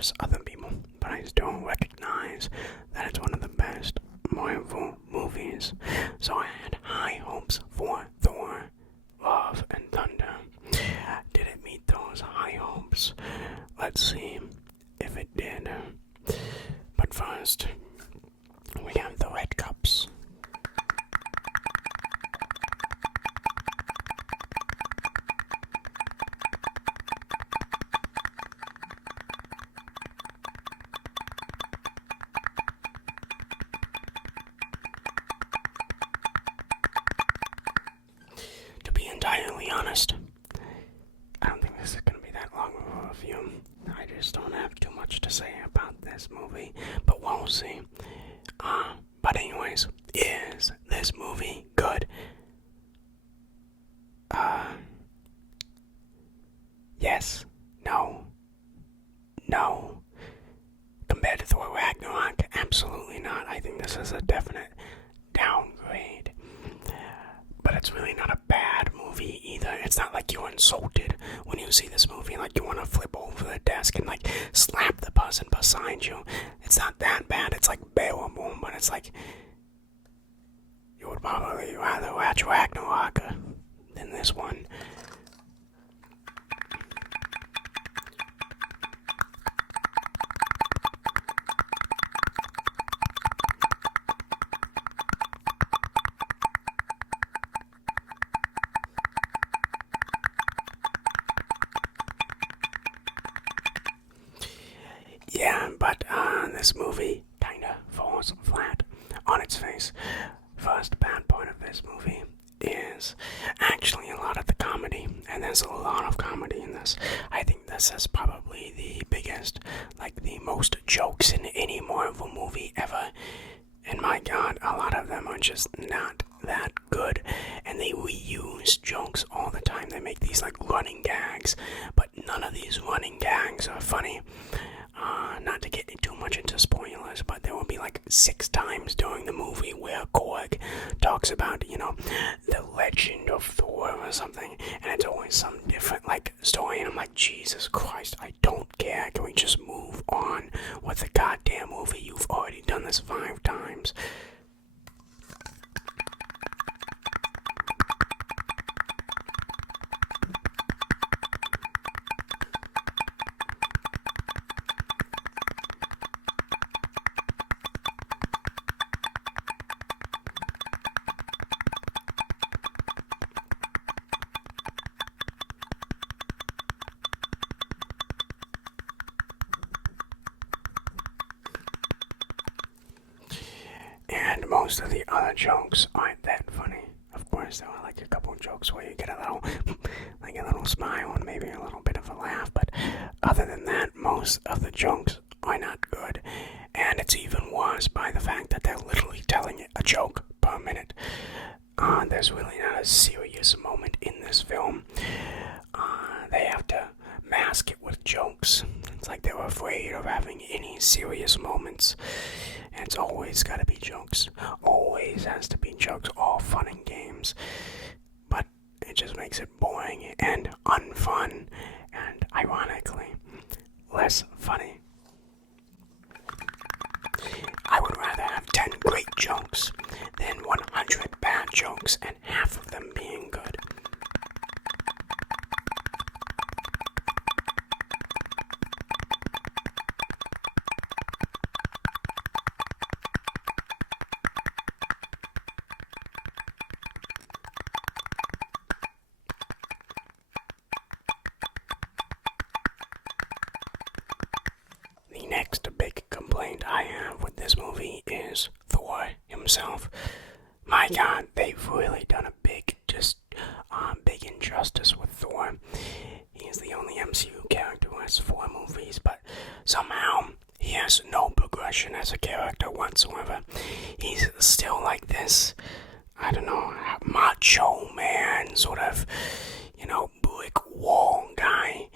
just other people, but I still recognize that it's one of the best Marvel movies. So I had high hopes for Thor Love and Thunder. Did it meet those high hopes? Let's see if it did. But first, we have the red cups. To be entirely honest, I don't think this is going to be that long of a review. I just don't have too much to say about this movie, but we'll see. But anyways, is this movie good? Yes. No. No. Compared to Thor Ragnarok, absolutely not. I think this is a definite downgrade. But it's really not a bad movie either. It's not like you're insulted when you see this movie, like you want to flip over the desk and like slap the person beside you. It's not that bad. It's like bearable, but it's like you would probably rather watch Ragnarok than this one. Yeah, but this movie kinda falls flat on its face. First bad part of this movie is actually a lot of the comedy, and there's a lot of comedy in this. I think this is probably the biggest, like the most jokes in any Marvel movie ever. And my god, a lot of them are just not that good, and they reuse jokes all the time. They make these like running gags, but none of these running gags are funny. Not to get too much into spoilers, but there will be like 6 times during the movie where Korg talks about, the legend of Thor or something, and it's always some different like story, and I'm like, Jesus Christ, I don't care. Can we just move on with the goddamn movie? You've already done this 5 times. And most of the other jokes aren't that funny. Of course, there are like a couple of jokes where you get a little smile and maybe a little bit of a laugh, but other than that, most of the jokes are not good. And it's even worse by the fact that they're literally telling a joke per minute. There's really not a serious moment in this film. They have to mask it with jokes. It's like they were afraid of having any serious moments. And it's always gotta be jokes. Always has to be jokes. All fun and games. But it just makes it boring and unfun. And ironically, less funny. I would rather have 10 great jokes than 100 bad jokes and half of them being good. The next big complaint I have with this movie is Thor himself. My god, they've really done a big injustice with Thor. He's the only MCU character who has 4 movies, but somehow he has no progression as a character whatsoever. He's still like this, I don't know, macho man, sort of, brick wall guy,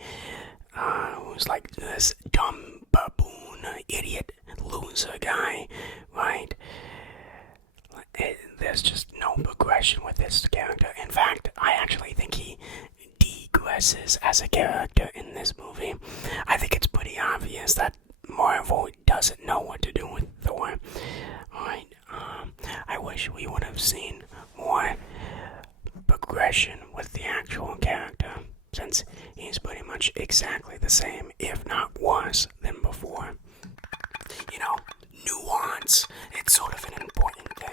who's like this dumb baboon, idiot, loser guy, right? There's just no progression with this character. In fact, I actually think he degresses as a character in this movie. I think it's pretty obvious that if not worse, than before. You know, nuance, it's sort of an important thing.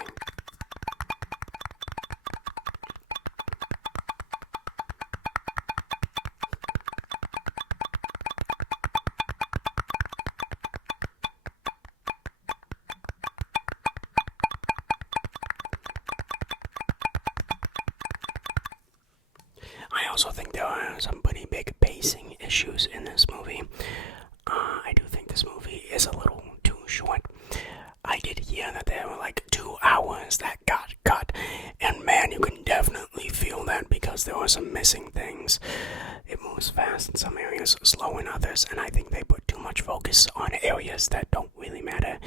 I also think there are some pretty big pacing issues in this movie. I do think this movie is a little too short. I did hear that there were like 2 hours that got cut, and man, you can definitely feel that because there were some missing things. It moves fast in some areas, slow in others, and I think they put too much focus on areas that don't really matter.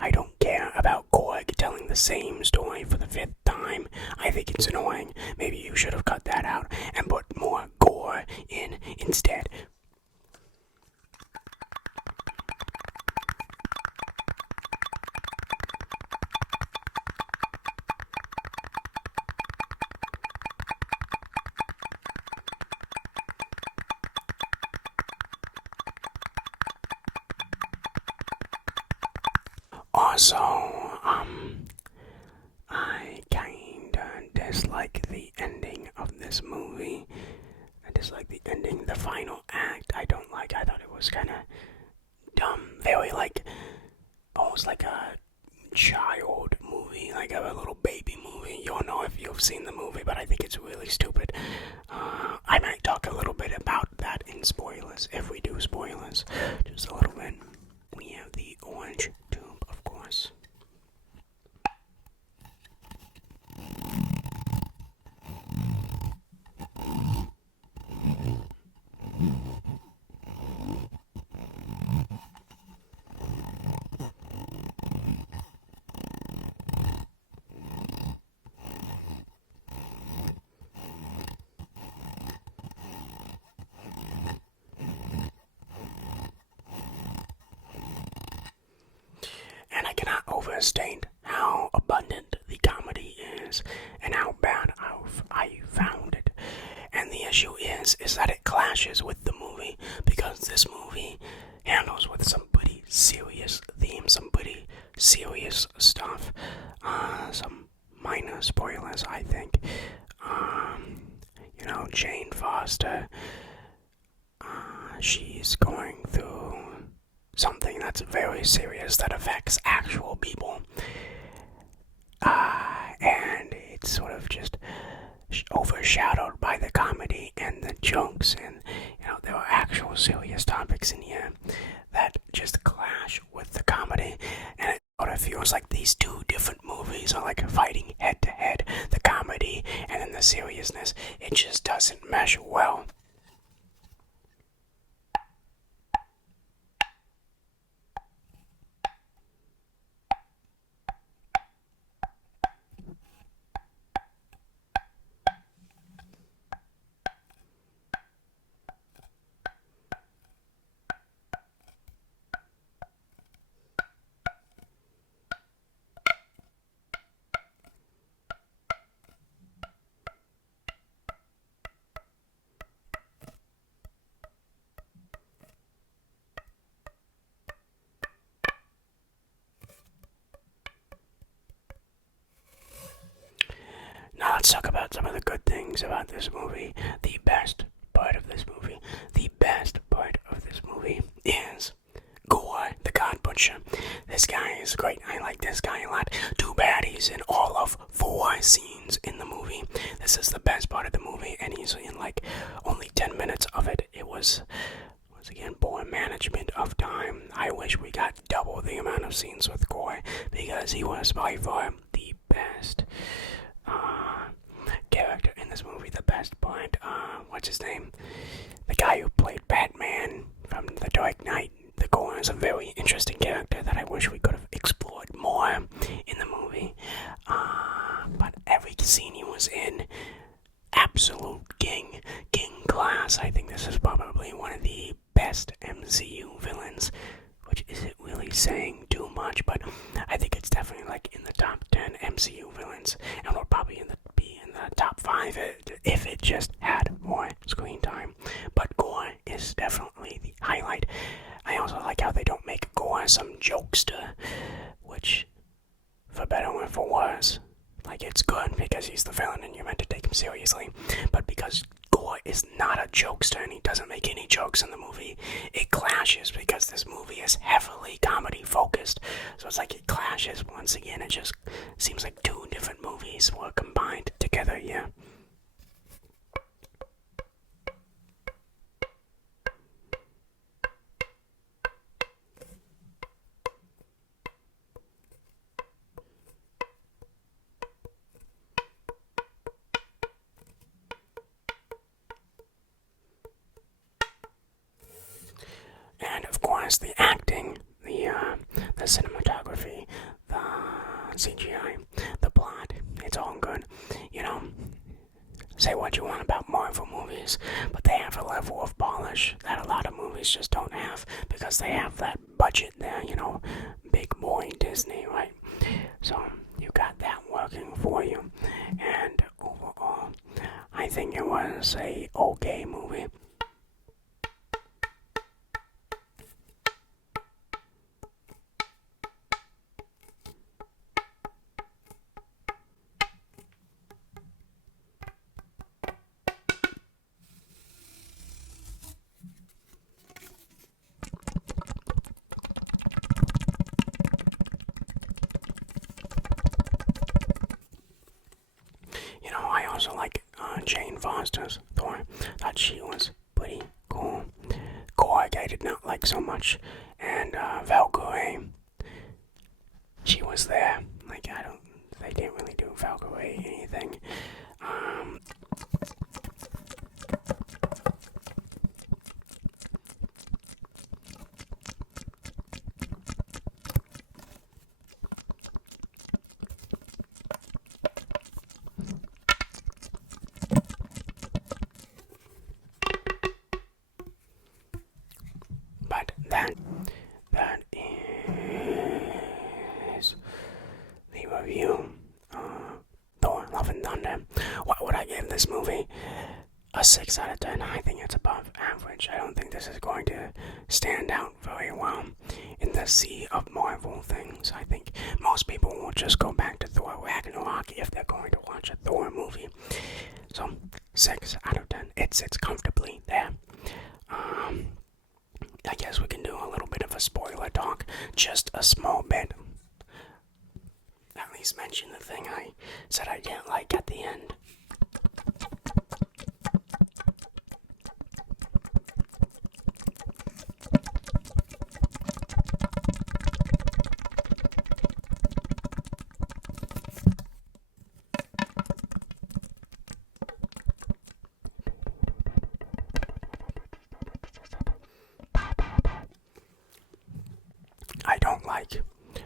I don't care about Korg telling the same story for the 5th time. I think it's annoying. Maybe you should have cut that out and put more gore in instead. Also, I kinda dislike the ending of this movie. I dislike the ending, the final act. I don't like. I thought it was kinda dumb, very like, almost like a child movie, like a little baby movie. You don't know if you've seen the movie, but I think it's really stupid. I might talk a little bit about that in spoilers, if we do spoilers, just a little bit. We have the orange tube, of course. And I cannot overstate how abundant the comedy is and how bad I found it. And the issue is that it clashes with the movie because this movie handles with some pretty serious themes, some pretty serious stuff. Some minor spoilers, I think. Jane Foster, she's going through something that's very serious that affects actual people. And it's sort of just overshadowed by the comedy and the jokes, and there are actual serious topics in here that just clash with the comedy, and it sort of feels like these two different movies are like fighting head to head. The comedy and then the seriousness, it just doesn't mesh well. Now let's talk about some of the good things about this movie. The best part of this movie is Gore, the God Butcher. This guy is great. I like this guy a lot. Too bad he's in all of 4 scenes in the movie. This is the best part of the movie, and he's in like only 10 minutes of it. It was, once again, poor management of time. I wish we got double the amount of scenes with Gore because he was by far the best character in this movie. The best part, what's his name? The guy who played Batman from The Dark Knight. The Gore is a very interesting character that I wish we could have explored more in the movie. But every scene he was in, absolute king class. I think this is probably one of the best MCU villains, which isn't really saying too much, but I think it's definitely like in the top 10 MCU villains, and will probably be in the top 5 if it just had more screen time. But Gore is definitely the highlight. jokester, which, for better or for worse, like, it's good because he's the villain and you're meant to take him seriously, but because Thor is not a jokester and he doesn't make any jokes in the movie, it clashes because this movie is heavily comedy focused. So it's like it clashes once again. It just seems like two different movies were combined together, yeah. And of course, the acting, the cinematography, the CGI, the plot, it's all good. You know, say what you want about Marvel movies, but they have a level of polish that a lot of movies just don't have because they have that budget there, you know, big boy Disney, right? So you got that working for you. And overall, I think it was a okay movie. You know, I also like Jane Foster's Thor. Thought she was pretty cool. Korg I did not like so much, and Valkyrie, she was there. Like, they didn't really do Valkyrie anything. Um, but that is the review. Thor Love and Thunder. What would I give this movie? A 6 out of 10. I think it's above average. I don't think this is going to stand out very well in the sea of Marvel things. I think most people will just go back to Thor Ragnarok if they're going to watch a Thor movie. So, 6 out of 10. It sits comfortably there. I guess we can do a little bit of a spoiler talk. Just a small bit. At least mention the thing I said I didn't like at the end. I don't like,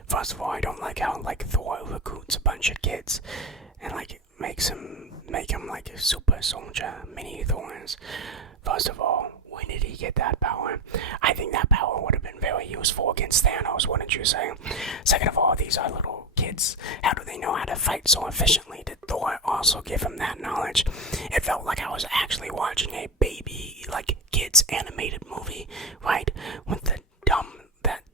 first of all, I don't like how, like, Thor recruits a bunch of kids and, like, make him like a super soldier, mini Thors. First of all, when did he get that power? I think that power would have been very useful against Thanos, wouldn't you say? Second of all, these are little kids. How do they know how to fight so efficiently? Did Thor also give him that knowledge? It felt like I was actually watching a baby, like, kids animated movie, right? With that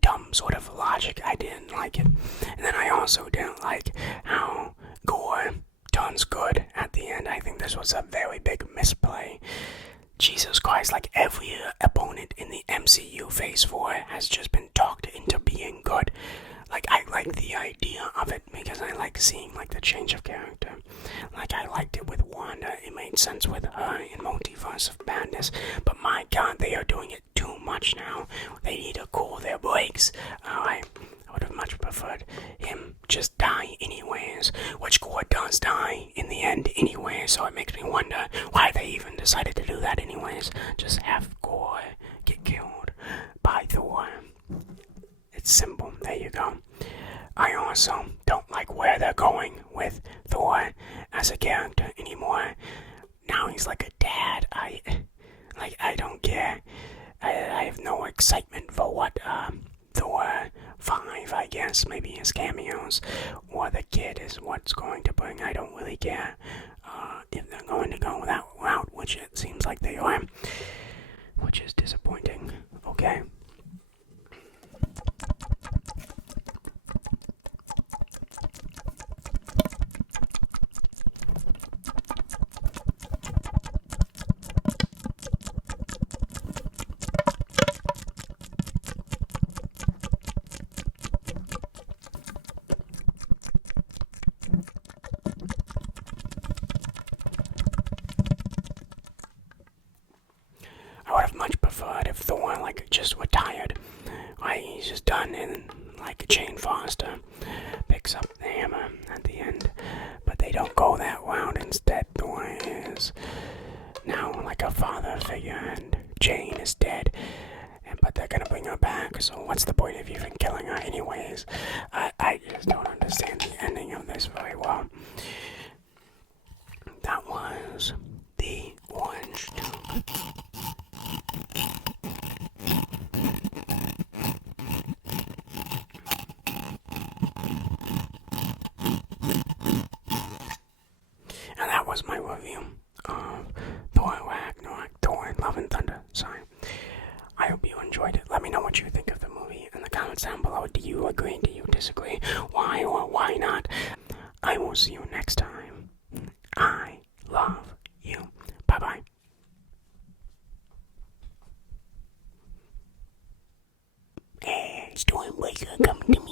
dumb sort of logic. I didn't like it. And then I also didn't like how Gore turns good at the end. I think this was a very big misplay. Jesus Christ, like, every opponent in the MCU Phase 4 has just been talked into being good. Like, I like the idea of it because I like seeing, like, the change of character. Like, I liked it with Wanda. It made sense with her in Multiverse of Madness. But my God, they are doing it too much now. They need to cool their brakes. I would have much preferred him just die anyways, which Gore does die in the end anyway, so it makes me wonder why they even decided to do that anyways. Just have Gore get killed by Thor. It's simple. There you go. I also don't like where they're going with Thor as a character anymore. Now he's like a dad. I don't care. I have no excitement for what Thor 5, I guess, maybe his cameos, or the kid is what's going to bring. I don't really care if they're going to go that route, which it seems like they are, which is disappointing. Okay. and then like Jane Foster picks up the hammer at the end, but they don't go that route. Instead, Thor is now like a father figure, and Jane is dead, but they're gonna bring her back, so what's the point of even killing her anyways? I just don't understand the ending of this very well. That was the orange tube. And that was my review of Thor Ragnarok, Thor Love and Thunder. Sorry. I hope you enjoyed it. Let me know what you think of the movie in the comments down below. Do you agree? Do you disagree? Why or why not? I will see you next time. I love you. Bye-bye. Hey, Stormbreaker coming to me.